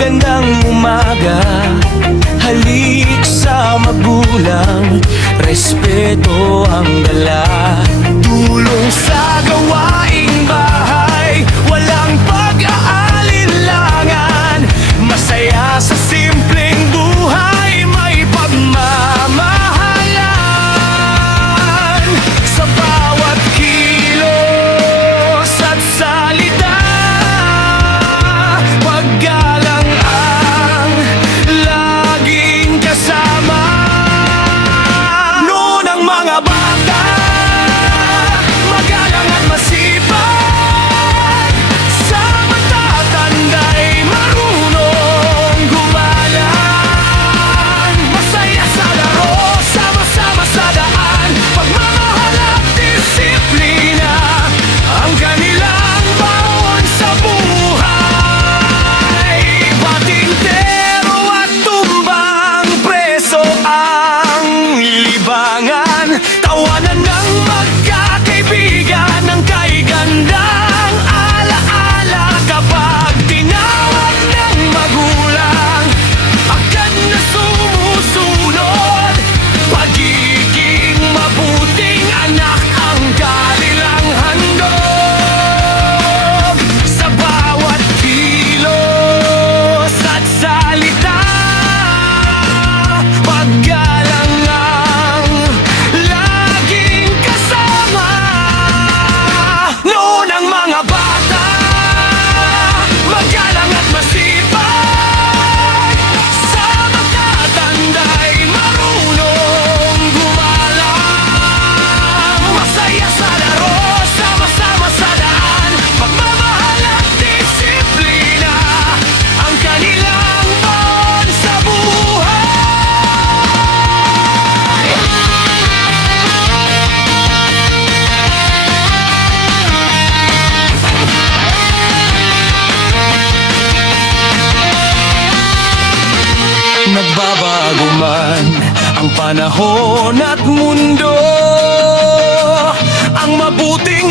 magandang umaga. Halik sa magulang, respeto ang dala. Tulong sa gawaing bahay, walang pag-aalinlangan. Masaya sa simpleng buhay, may pagmamahalan. Sa bawat kilos at salita, paggalang ang laging kasama. Noon ang mga bata, magalang at masipag. Sa matatanda'y marunong gumalang. Masaya sa laro, sama-sama sa daan. Pagmamahal at disiplina ang kanilang baon sa buhay. Patintero at tumbang preso ang libangan. Tawanan ng magkakaibigan, ang kay gandang alaala. Kapag tinawag ng magulang, agad na sumusunod. Pagiging mabuting anak ang kanilang handog. Sa bawat kilos at salita, paggalang ang laging kasama. Noon ang mga bata, magalang at masipag. Sa matatanda'y marunong gumalang. Masaya sa laro, sama-sama sa daan. Pagmamahal at disiplina ang kanilang baon sa buhay. Nagbabago man ang panahon at mundo, ang mabuting